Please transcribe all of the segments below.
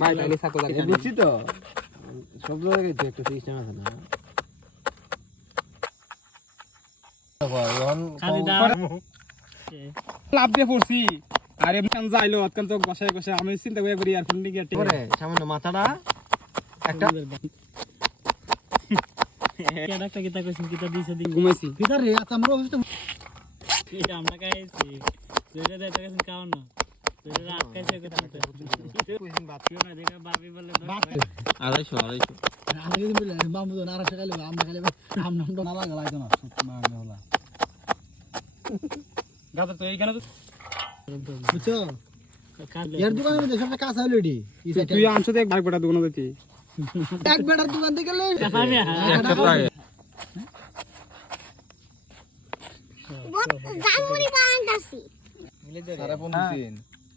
ভাই তাইলে সাকো জানি বুঝছি তো? সব জায়গায় তো একটা সিস্টেম আছে না। লাভ দিয়ে পড়ছি। আরে মান যাইলো আজকাল তো বসায় বসে। আমি চিন্তা করে করি আর ফোন নিয়ে গেটে করে সামান্য মাথাটা। একটা। ঘুমাইছি। কিতার রে আচ্ছা আমরা আড়াইশো আমরা সবটা কাঁচা হলো তুই আনছো তো এক বেটা দোকানে দিতি এক বেটার দোকান থেকে গেলে দিন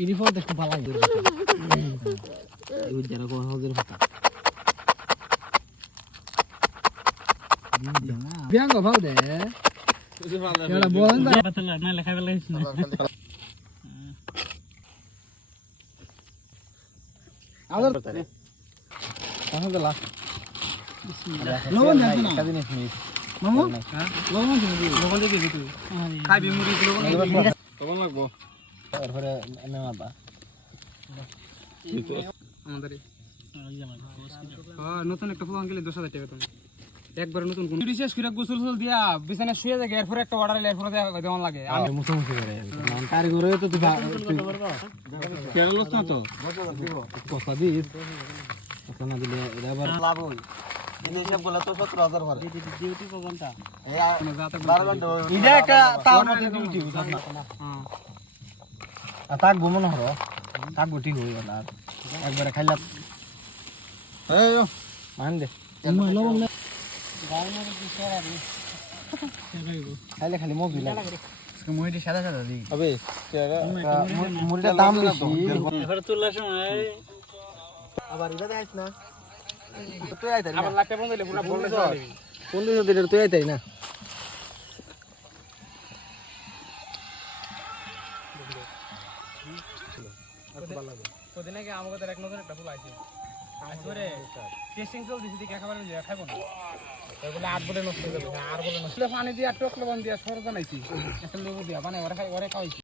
ইউনিফর্ম দেখতে ভালো লাগে ওই যারা কোন হাউজের কথা বিয়াঙ্গ ভাও দে এরা বলেন না না লেখা বেলা আবার তাহলে গলা লবণ দেন না কাদিন স্মিথ মামু লবণ দেন দি লবণ দিয়ে দিবি তুই খাইবি মুড়ি লবণ লবণ লাগবো তারপরে নেওয়াটা আমাদের হ্যাঁ নতুন একটা ফোন গেলে দশ হাজার টাকা তুমি একবারে নতুন কোন শেষ করে গোসল গোসল দিয়া বিছানা শুয়ে যায় এরপরে একটা অর্ডার এলে এরপরে দেওয়া লাগে। আমি মুখোমুখি করে নাম কারিগরে তো তুই কেরালস না তো? কথা দিস কথা না দিলে এটা আবার লাভ হই ডিউটি হ্যাঁ তাক বমন হরো তাক গুটি হই গেল আর একবারে খাইলা এই মান দে। খাইলে খালি মুখ দিলা। মুড়িটা সাদা সাদা দি। আবে মুড়িটা দাম বেশি তোলার সময় আবার এটা দেখাইছ না। তুই তুই আইতাই না। কদিন আগে আমাদের এক নতুন একটা ফুল আছে আসবে টেস্টিং চল দিছি দিকে খাবার মিলে খাব না? বলে আট বলে নষ্ট যাবে আর বলে নষ্ট পানি দিয়ে টক লবণ দিয়ে সর বানাইছি একটা লেবু দিয়া বানাই ওরা খাই ওরা খাওয়াইছি।